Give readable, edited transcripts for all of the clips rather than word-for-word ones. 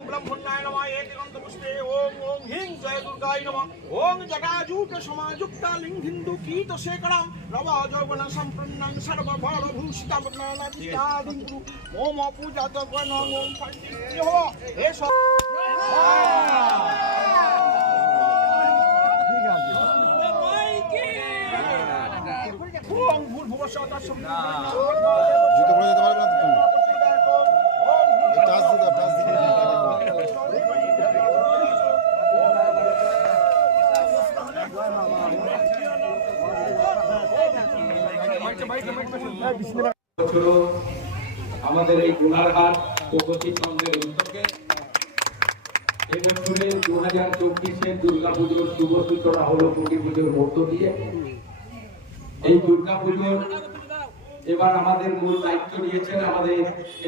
ब्रह्मण्याय नमः एतिगन्तपुष्पे ॐ ॐ ह्रीं जय दुर्गाय नमः ॐ जटाजूट समायुक्ता लिङ्गिन्दुकीतशेखरां नवजौवन सम्पन्नं सर्वबलभूषितं ओम पूजात ॐ पंडित्यो हे ओम भूर्भुवस्सुः জুতো পরে যেতে পারবে না তো তুমি টাচ দিতে টাচ দিতে আমাদের এই গুনারহাট প্রগতি সংঘের উদ্যোগে এবছরে 2024-এর দুর্গাপুজোর শুভ সূচনা হলো কোটি পুজোর মধ্য দিয়ে। এই দুর্গাপুজোর এবার আমাদের মূল দায়িত্ব নিয়েছেন আমাদের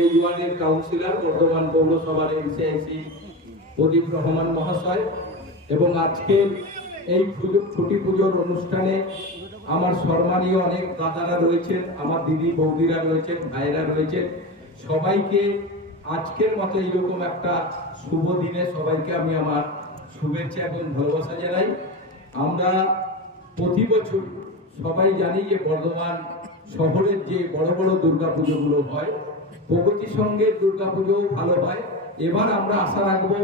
এই ওয়ার্ডের কাউন্সিলর বর্ধমান পৌরসভার এমসিআইসি প্রদীপ রহমান মহাশয়। এবং আজকে এই ছুটি পুজোর অনুষ্ঠানে আমার সম্মানীয় অনেক দাদারা রয়েছেন, আমার দিদি বৌদিরা রয়েছেন, ভাইরা রয়েছেন। সবাইকে আজকের মতো এইরকম একটা শুভ দিনে সবাইকে আমি আমার শুভেচ্ছা এবং ভালোবাসা জানাই। আমরা প্রতি বছর সবাই জানি যে বর্ধমান শহরের যে বড় বড় দুর্গাপুজোগুলো হয়, প্রগতি সংঘের দুর্গাপুজো ভালো হয়। এবার আমরা আশা রাখবো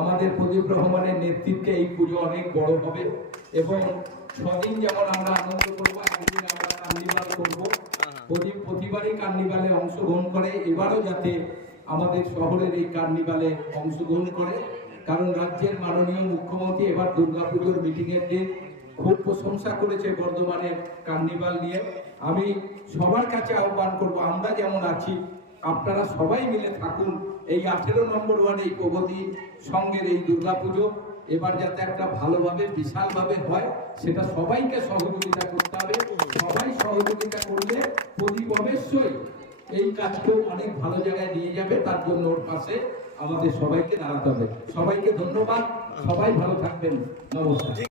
আমাদের প্রদীপ রহমানের নেতৃত্বে এই পুজো অনেক বড় হবে এবং 6 দিন যেমন আমরা আনন্দ করবো, একদিন আমরা কার্নিভাল করবো। প্রদীপ প্রতিবারই কার্নিভালে অংশগ্রহণ করে, এবারও যাতে আমাদের শহরের এই কার্নিভালে অংশগ্রহণ করে। কারণ রাজ্যের মাননীয় মুখ্যমন্ত্রী এবার দুর্গাপুজোর মিটিংয়ের দিন খুব প্রশংসা করেছে বর্ধমানের কার্নিভাল নিয়ে। আমি সবার কাছে আহ্বান করব, আমরা যেমন আছি আপনারা সবাই মিলে থাকুন। এই 18 নম্বর ওয়ার্ডে এই প্রগতি সংঘের এই দুর্গাপুজো এবার যাতে একটা ভালোভাবে বিশালভাবে হয়, সেটা সবাইকে সহযোগিতা করতে হবে। সবাই সহযোগিতা করলে প্রদীপ অবশ্যই এই কাজকেও অনেক ভালো জায়গায় নিয়ে যাবে। তার জন্য ওর পাশে আমাদের সবাইকে দাঁড়াতে হবে। সবাইকে ধন্যবাদ, সবাই ভালো থাকবেন, নমস্কার।